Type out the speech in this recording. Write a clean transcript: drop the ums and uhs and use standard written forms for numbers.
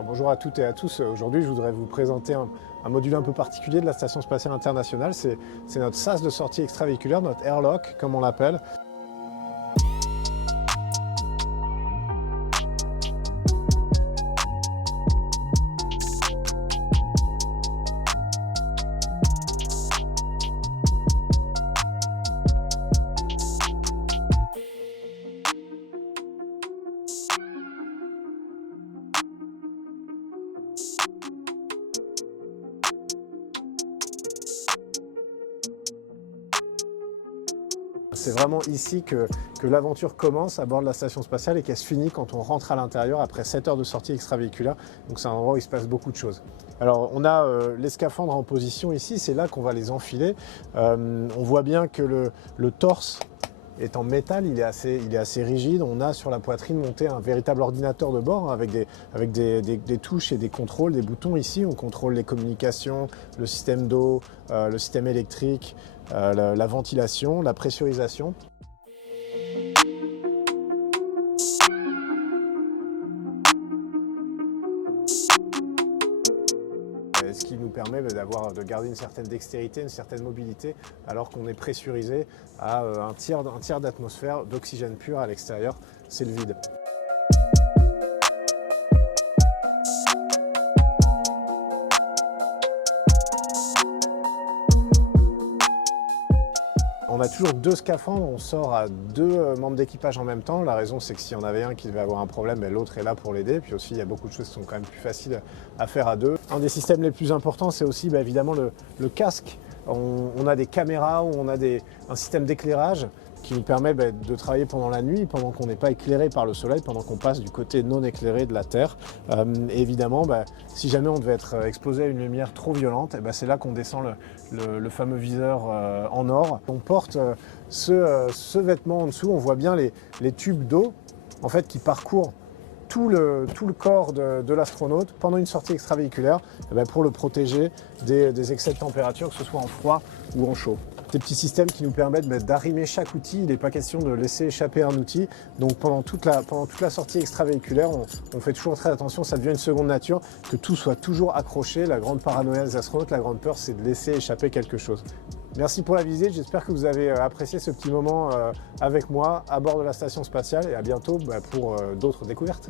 Alors, bonjour à toutes et à tous. Aujourd'hui, je voudrais vous présenter un module un peu particulier de la Station Spatiale Internationale. C'est notre sas de sortie extravéhiculaire, notre airlock, comme on l'appelle. C'est vraiment ici que l'aventure commence à bord de la station spatiale et qu'elle se finit quand on rentre à l'intérieur après 7 heures de sortie extravéhiculaire. Donc c'est un endroit où il se passe beaucoup de choses. Alors on a les scaphandres en position ici, c'est là qu'on va les enfiler. On voit bien que le torse est en métal, il est assez rigide. On a sur la poitrine monté un véritable ordinateur de bord, hein, avec des touches et des contrôles, des boutons ici. On contrôle les communications, le système d'eau, le système électrique, la ventilation, la pressurisation. Ce qui nous permet de garder une certaine dextérité, une certaine mobilité, alors qu'on est pressurisé à un tiers d'atmosphère d'oxygène pur à l'extérieur, c'est le vide. On a toujours 2 scaphandres, on sort à 2 membres d'équipage en même temps. La raison, c'est que s'il y en avait un qui devait avoir un problème, l'autre est là pour l'aider. Puis aussi, il y a beaucoup de choses qui sont quand même plus faciles à faire à 2. Un des systèmes les plus importants, c'est aussi évidemment le casque. On a des caméras, on a un système d'éclairage qui nous permet de travailler pendant la nuit, pendant qu'on n'est pas éclairé par le soleil, pendant qu'on passe du côté non éclairé de la Terre. Et évidemment, si jamais on devait être exposé à une lumière trop violente, c'est là qu'on descend le fameux viseur en or. On porte ce vêtement en dessous, on voit bien les tubes d'eau en fait, qui parcourent tout le corps de l'astronaute pendant une sortie extravéhiculaire pour le protéger des excès de température, que ce soit en froid ou en chaud. Des petits systèmes qui nous permettent d'arrimer chaque outil. Il n'est pas question de laisser échapper un outil. Donc pendant toute la sortie extravéhiculaire, on fait toujours très attention, ça devient une seconde nature, que tout soit toujours accroché. La grande paranoïa des astronautes, la grande peur, c'est de laisser échapper quelque chose. Merci pour la visite, j'espère que vous avez apprécié ce petit moment avec moi à bord de la station spatiale et à bientôt pour d'autres découvertes.